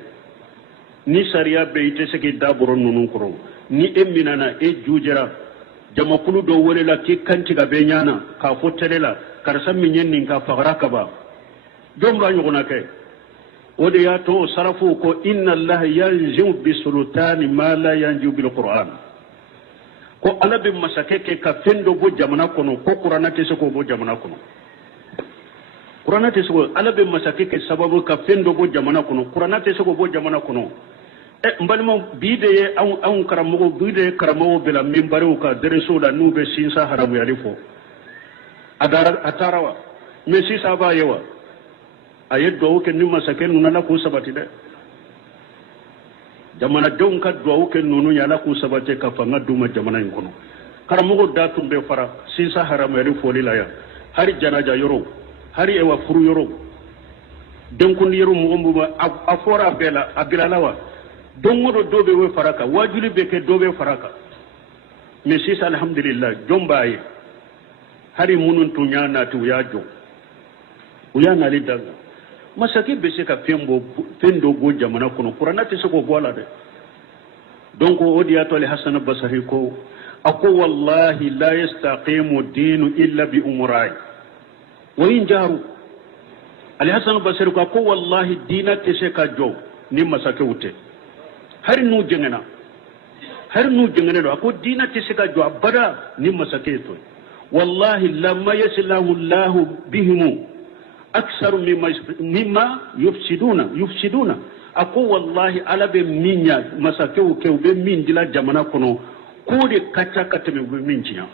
ni sariya be ite seki daboro nunun kuro ni eminana e jujera jamakulu do wolela ke kanti ga be nyana ka fotelela karsa minyen nin ka fagara ka ba domba nyuguna ke ode ya to sarafu ko inna allaha yanzu bi sultani ma la yanju bil qur'an ko ala be masake ke ka fendo bo jamana kono ko qur'ana te seko bo jamana kono qur'ana te seko ala be masake ke sababu ka fendo bo jamana kono qur'ana te seko bo jamana kono mbalmo bide an karamogo bide karamogo bela mimbaro ka dereso da nube sinsa haramu yalifo atarawa me sisa ba yawa ayeddo ke nimma saken nuna ko sabati de jamana don ka do ke nunu ya la ko sabate ka fanga duma jamana en kono karamogo da tumbe fara sinsa haramu yalifo lilaya hari janaja yoro hari ewa furu yoro den kun yoro mo ombuba afora bela abilalawa dongodo dobe we faraka wajuli beke dobe faraka mais sis alhamdulillah jombaye hari munun tunya na tu yajo uya na lidaga masaki bese ka fendo go jamana kono qur'ana te soko bola de donc odiya to le hasan basari ko ako wallahi la yastaqimu dinu illa bi umurai wa in jaru al hasan basari ko ako wallahi dina te se ka jo ni masake ute har nu jengena do ko dina ti sika jo abada ni masake to wallahi lamma yaslahu allah bihim akthar mimma yufsiduna ako wallahi ala be minya masake o ke be min dila jamana kono ko de kacha katebe be min jiya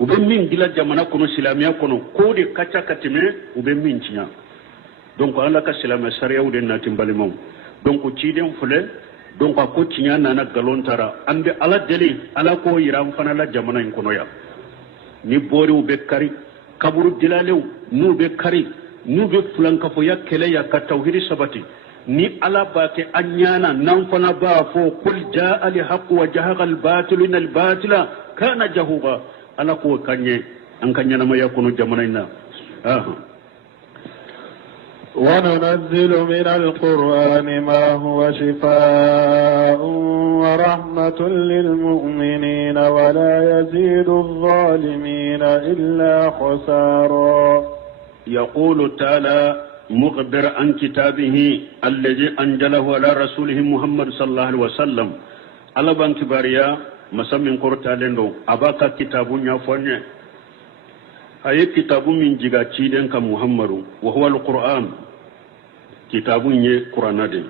o be min dila jamana kono silamiya kono ko de kacha katebe o be min jiya donc ala ka silama sariya o de natimbali mom donc ciden fule donc ko cinya nana galontara ambe ala deli ala ko yiram fana la jamana en kono ya ni bori u be kari kaburu dilalew nu be kari nu be fulanka fo yakele ya ka tawhid sabati ni ala baake anyana nan fana ba fo kul jaa al haqq wa jahaqa al batil inal batila kana jahuqa ala ko kanye an kanyana ma yakuno jamana ina وننزل من القرآن ما هو شفاء ورحمة للمؤمنين ولا يزيد الظالمين إلا خسارا يقول تعالى مخبر عن كتابه الذي أنزله على رسوله محمد صلى الله عليه وسلم على بان كباريا مسمين قرطة لندو أباك كتاب يفوني أي كتاب من جيغا تشيدن كمحمد وهو القرآن كتاب قرآن دين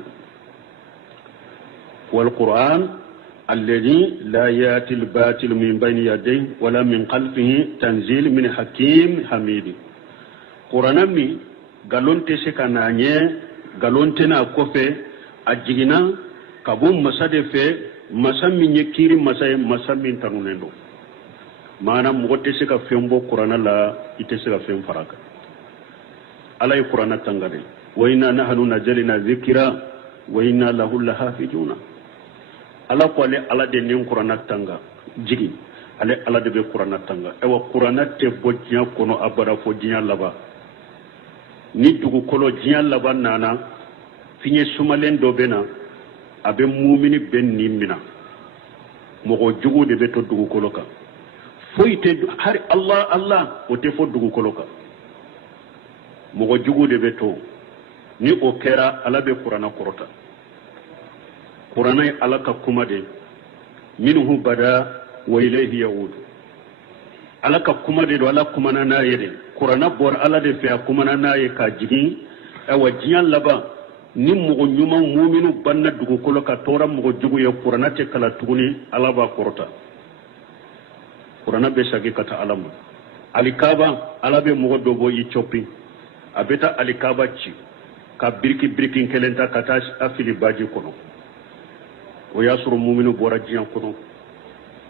والقرآن الذي لا يأتي الباطل من بين يديه ولا من خلفه تنزيل من حكيم حميد قرآن مي galon te se kananye galon te na kofe ajigina kabum masade fe masami nyekiri masami tanunendo mana mogote se ka fembo qur'ana la ite se ka fem faraka alay qur'ana tangade wa inna nahnu najalna dhikra wa inna lahu lahafizuna ala ko ale ala de nin qur'ana tanga jigi ale ala de be qur'ana tanga e wa qur'ana te bojja kono abara fo jinya laba ni dugu kolo jinya laba nana finye sumalen do bena abe mu'mini ben nimina mogo jugu de be to dugu kolo ka foyte har Allah o te fo dugu kolo ka mogo jugu de be to ni o kera ala be qur'ana korota qur'ana ala ka kuma de minhu bada وإليه يعود على كما دي ولا كما نايري قرآن بور على دي في كما نايري كاجين أو جيان لبا نمو نيوما مؤمنو بنا دوغو كولا كتورا مغو جوغو يا قرآن تكلا تغني على با قرطا قرآن بشاكي كتا علم alikaba alabe mogo dogo yi chopping abeta alikaba ci ka birki kelenta kata afili baji kono o yasuru mu'minu bora jiyan kono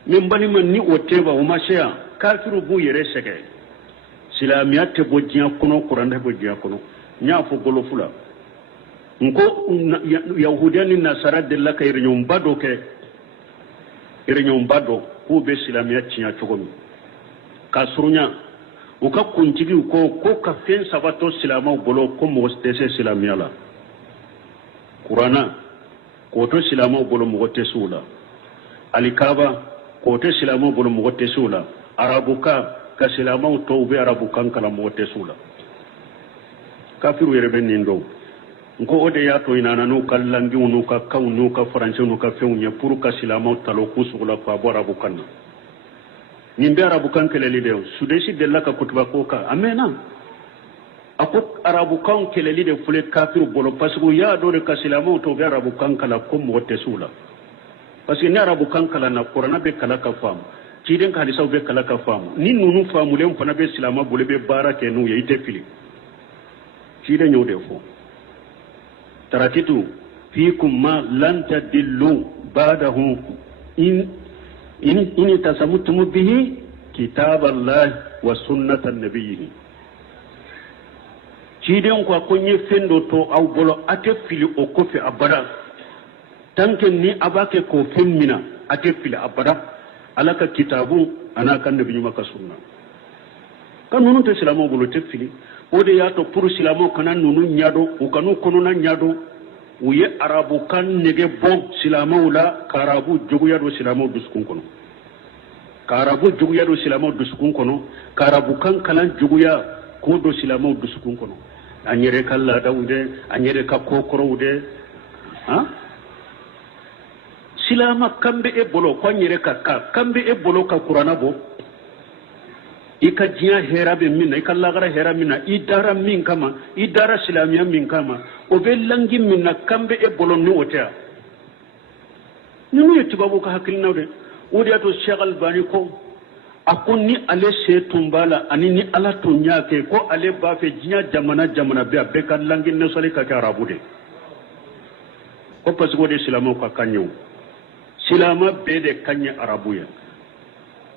min bani man ni o teba o mashiya kafiru bu yere sege silamiya te bo jiyan kono qur'an bo jiyan kono nya fo golo fula nko yahudiyani nasara de la kay renyum bado ke renyum bado ko be silamiya cinya chogomi kasurunya uka kuntigi ko ka fen sabato silama bolo ko mo tese silamiya la qur'ana ko to silama bolo mo tesula alikaba ko to silama bolo mo tesula arabuka ka silama to be arabukan kala mo tesula kafiru yere ben ndo ngo ode ya to ina nanu kallangi unu ka kaunu ka faranse unu ka fewnya pour ka silama talo kusula ko arabukan nimbe arabukan keleli de sudesi de la ka kutuba ko ka amena akok arabukan keleli de fule kafiru bolo parce que ya do de kasilamo to be arabukan kala ko mo tesula parce que ni arabukan kala na qur'ana be kala ka fam ciden ka hadisa be kala ka fam ni nunu famu le mfana be silama bolo be barake nu ye ite fili ciden nyode fo tarakitu fikum ma lan tadillu ba'dahu إن تسمتم به كتاب الله وسنة نبيه ciden ko konye fendo to aw bolo ate fili o kofi abada tanke ni abake ko femmina ate fili abada alaka kitabu anaka nabi maka sunna kan nunu to silamo bolo te fili ode ya to pour silamo kana nunu nyado o kanu kono na nyado uye arabu kan nege bon silamo la karabu joguya do silamo duskun kono karabu joguya do silamo duskun kono karabu kan kalan joguya ko do silamo duskun kono anyere kala dawde anyere ka kokoro ha silama kambe e bolo ko anyere ka kambe e bolo ka qur'ana bo ika jiya herabe minna ika lagara hera minna idara min kama idara silamiya min kama o be langi minna kambe e bolo ni wotea nunu yetibabu ka hakil nawde wodi ato Sheikh Albani ko akon ni ale se tumbala ani ni ala to nyake ko ale ba fe jiya jamana be ka langi ne soli ka arabude ko pas wodi silamo ka kanyo silama be de kanye arabuya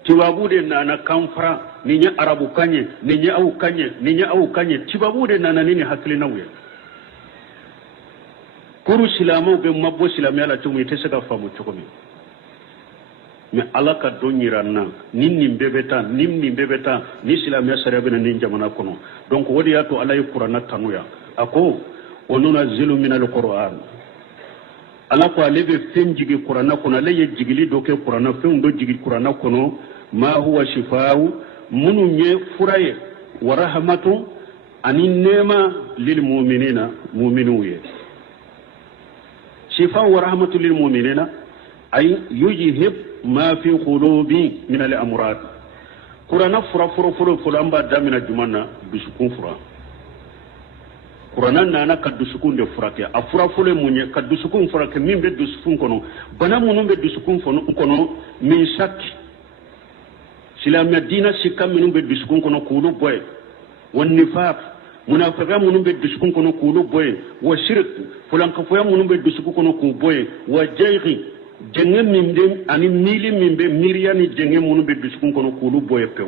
tibabude nana kamfra ninya arabu kanye ninya au kanye tibabude nana nini hakili nawye kuru silamo be mabbo silamo ala tumu itese ka famu chokomi me alaka donyiranna ninni mbebeta ni silamo ya sarabe na ninja mana kono donc wodi yato alay qur'ana tanuya ako onuna zilu min alquran ala ko alebe fenjigi qur'ana kono leye jigili doke qur'ana fendo jigi qur'ana kono ma huwa shifa'u munu nye furaye wa rahmatu ani nema lil mu'minina mu'minuye shifa'u wa rahmatu lil mu'minina ay yujhib ma fi qulubi min al amrad qur'ana fura amba damina jumanna bisukun fura qur'ana nana kadusukun de furake a fura fule munye kadusukun furake mimbe dusukun kono bana munumbe dusukun kono min shakki silamiya dina sikka minnu be dusukun kono kulu boye wa nifaq munafiqa minnu be dusukun kono kulu boye wa shirk fulankafoya minnu be dusukun kono ku boye wa jayri jenge mimbe ani mili mimbe miriani jenge minnu be dusukun kono kulu boye pew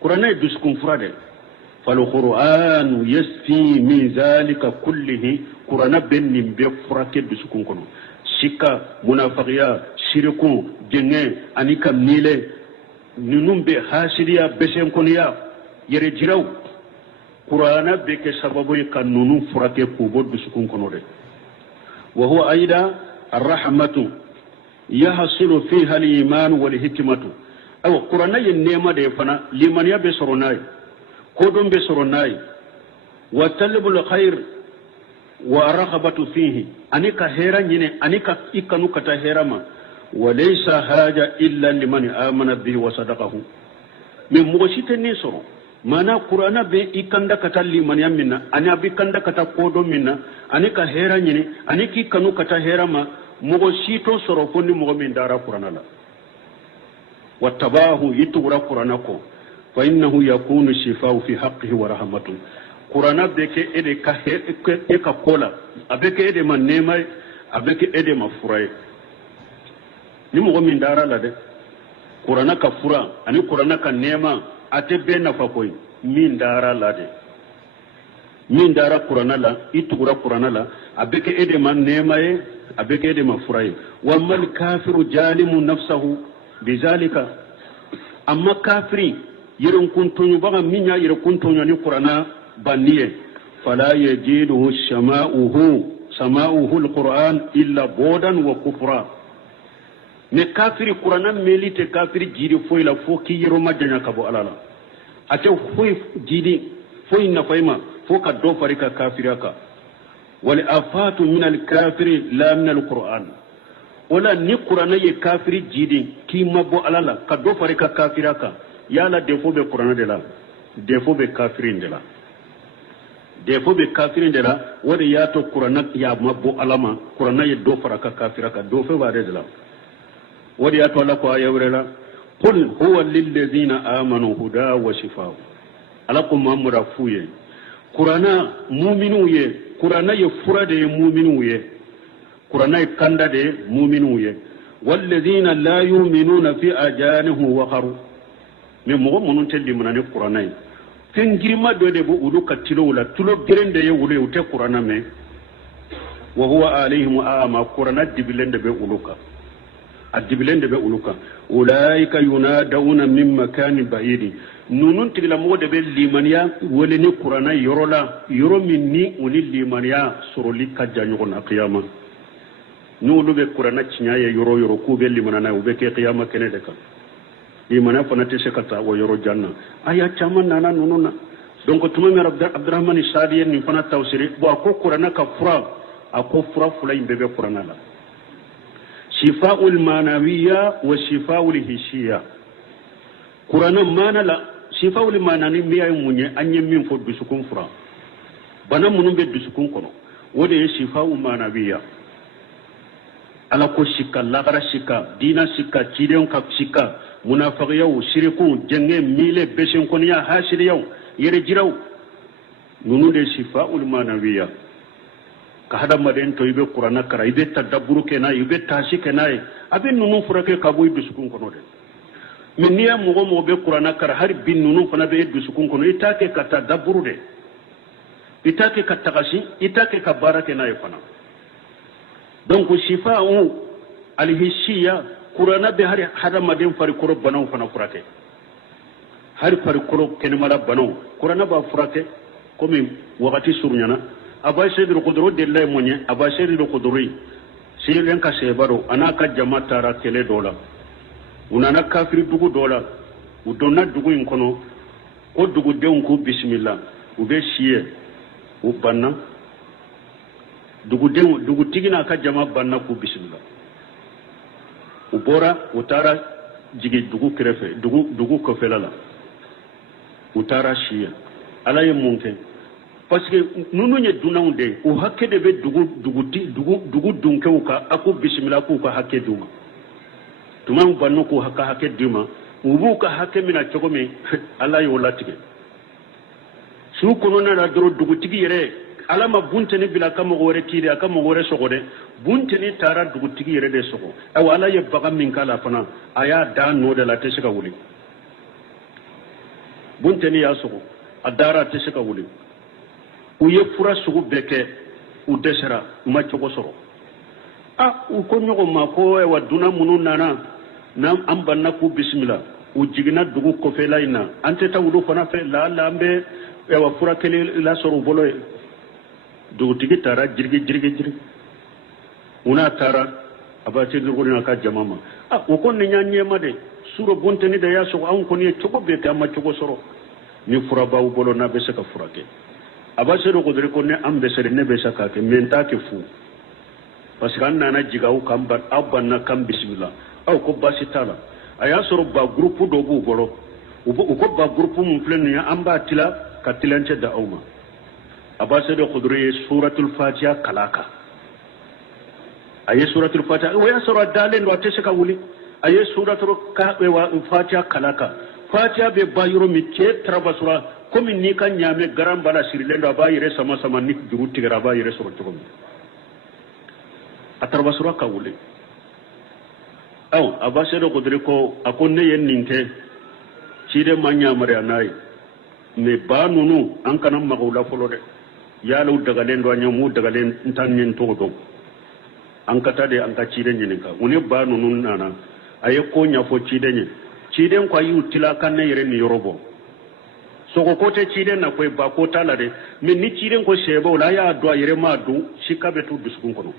qur'ana dusukun furade fal qur'an yasfi min zalika kullihi qur'ana ben nimbe furake dusukun kono sikka munafiqiya shirku jenge anika mile ninumbe hasiriya besen konya yere jiraw qur'ana be ke sababu kanunu furake ko boddu sukun kono de wa huwa aida arrahmatu yahsulu fiha al-iman wal hikmatu aw qur'ana yenema de fana liman ya be soronay ko don be soronay wa talabul khair wa rahabatu fihi anika hera nyine anika ikanu kata herama وليس حاجة إلا لمن آمن به وصدقه من مغشيت النسر mana qur'ana be ikanda kata limaniya minna ani abi kanda kata kodo minna ani ka hera nyini ani ki kanu kata hera ma mogo sito soro fondi mogo min dara qur'ana la wattabahu yitura qur'ana ko fa innahu yakunu shifa'u fi haqqihi wa rahmatun qur'ana be ke ede ka e ka kola abeke ede man nemay abeke ede ma furay ni mogo min dara la de qur'ana ka fura ani qur'ana ka nema ate be nafa koy min dara la de min dara qur'ana la itugura qur'ana la abeke ede man nemaye abeke ede ma furay wa mal kafiru jalimu nafsahu bizalika amma kafiri yirin kuntunyu baga minya yirin kuntunyu ni qur'ana baniye fala yajiduhu sama'uhu alquran illa bodan wa kufra ne kafiri qur'ana melite kafiri jiri foila fo ki yiro majanya kabo alala ate foy jidi foy na fayma fo ka do farika kafiraka wal afatu min al kafiri la min al qur'an wala ni qur'ana ye kafiri jidi ki mabo alala ka do farika kafiraka yala defo be qur'ana de la defo be kafirin de la defo be kafirin de la wala ya to qur'ana ya mabo alama qur'ana ye do faraka kafiraka do fe ba de la wadi ato la ko ayawrela qul huwa lil ladina amanu huda wa shifaa alakum mamura fuye qur'ana mu'minu ye qur'ana ye furade mu'minu ye qur'ana kanda de mu'minu ye wal ladina la yu'minuna fi ajanihi wa qaru me mo monun telli manani qur'ana tengirma do de bo ulu katilo wala tulo gerende ye wule ute qur'ana me wa huwa alaihim ama qur'ana dibilende be uluka adibilende be uluka ulaika yunadawuna min makanin ba'idi nunun tigla mo de be limaniya wole ni qur'ana yorola yoro minni uni limaniya suroli kajanyo na qiyama nulu be qur'ana cinyaye yoro ku be limanana ube ke qiyama kene de ka limana fanate sekata wo yoro janna aya chaman nana nununa donc tuma mi abdurrahman sadiye ni fana tawsiri bo ko qur'ana ka fura ako fura fulay be qur'ana la شفاء المعنوية وشفاء الهشية قرآن مانا لا شفاء المعنوية يموني أن يمين فود بسكون فرا بنا منون بيد بسكون كنو ودي شفاء المعنوية على كو شكا لغرا شكا دينا شكا تيريون كاب شكا منافقيا وشركون جنة ميلة بشن كونيا هاشريون يرجراو نونو دي شفاء المعنوية kahada maden to ibe qur'ana kara ibe tadabburu kena ibe tashi kena abe nunu furake kaboy dusukun kono de min niya mo be qur'ana kara har bin nunu fana be dusukun kono itake ka tadabburu de itake ka tagashi itake ka barake na fana donc shifa'u alhishiya qur'ana be har hada maden fari koro banaw fana furake har fari koro kenmala banaw qur'ana ba furake comme wakati surnyana aba shedru qudru dillahi munye aba shedru qudri silen ka sebaro anaka jamatara kele dola unana kafiri dugu dola udonna dugu inkono ko dugu deun ko bismillah ube shiye ubanna dugu tigina ka jama banna ko bismillah ubora utara jigi dugu krefe dugu ko felala utara shiye alaye munke parce que nunu nye dunaw de o hakke de be dugu dunke ka ako bismillah ko ka hakke duma tuma banno ko hakka hakke duma ubu ka hakke mina chogomi Allah yo latige su kono na doro dugu tigi yere alama bunte ni bila kama gore kiri akama gore sogode bunte ni tara dugu tigi yere de sogo aw ala ye baga min kala fana aya da no de la tesika wuli bunte ni ya sogo adara tesika wuli uye fura sugu beke u desera ma cogo soro u ko nyogo ma ko wa duna munu nana nam ambanna ku bismillah u jigina dugu ko fe layna ante ta wudu fana fe la lambe wa fura kele la soro bolo dugu tigi tara jirgi una tara abati dugu na ka jamama u ko ni nyanye ma de suro bonte ni da ya so an ko ni cogo beke amma cogo soro ni fura ba u bolo na be se ka fura ke abasero ko dere ko ne ambesere ne be saka ke menta ke fu parce que anna na jigaw kambat abanna kam bismillah aw ko basitala aya soro ba groupe do bu goro ko ba groupe mun flen ya amba tila katilance da awma abase de khudri suratul fatiha kalaka aye suratul fatiha wa ya soro dalen wa teshaka wuli aye suratul wa fatiha kalaka fatiha be bayro mi ke trabasura komi ni kan nyame garam bala sirilendo ba yire sama sama ni juruti gara ba yire soro to atarbasura ka wuli aw abase do khudri ko akonne yen ninte cide manya mari anai me banunu an kanan magula folo de yalo daga len do nyamu daga len tan nin to do an kata de an ka cide nyin ka uni banunu nana aye ko nya fo cide nyin cide ko ayu tila kan ne yere ni yorobo so ko te cide na ko ba ko tala de min ni cide ko sebo la ya do yere ma du shikabe tu duskun ko no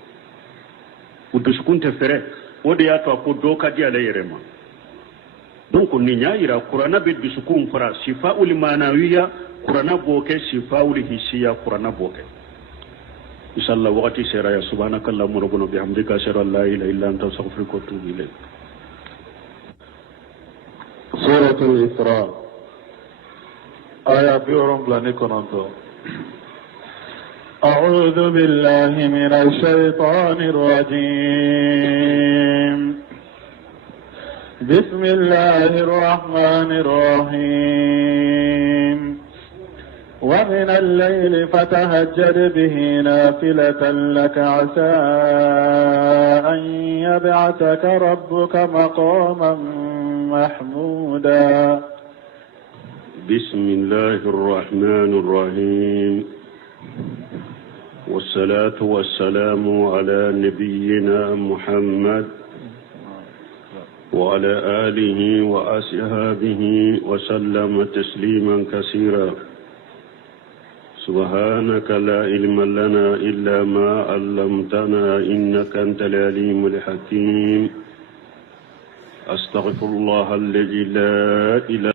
uduskun te fere o de ya to ko do ka di ala yere ma donc ni nyaayira qur'ana be dusukun fara shifaa'ul manawiya qur'ana boke shifaa'ul hisiya qur'ana boke inshallah waqti sera ya subhanakallahumma rabbana bihamdika ashhadu an la ilaha illa anta astaghfiruka wa atubu ilayk suratul isra aya bi'urum blanikonanto أعوذ بالله من الشيطان الرجيم بسم الله الرحمن الرحيم ومن الليل فتهجد به نافلة لك عسى أن يبعثك ربك مقاما محمودا بسم الله الرحمن الرحيم والصلاة والسلام على نبينا محمد وعلى آله وأصحابه وسلم تسليما كثيرا سبحانك لا علم لنا إلا ما علمتنا إنك أنت العليم الحكيم أستغفر الله الذي لا إله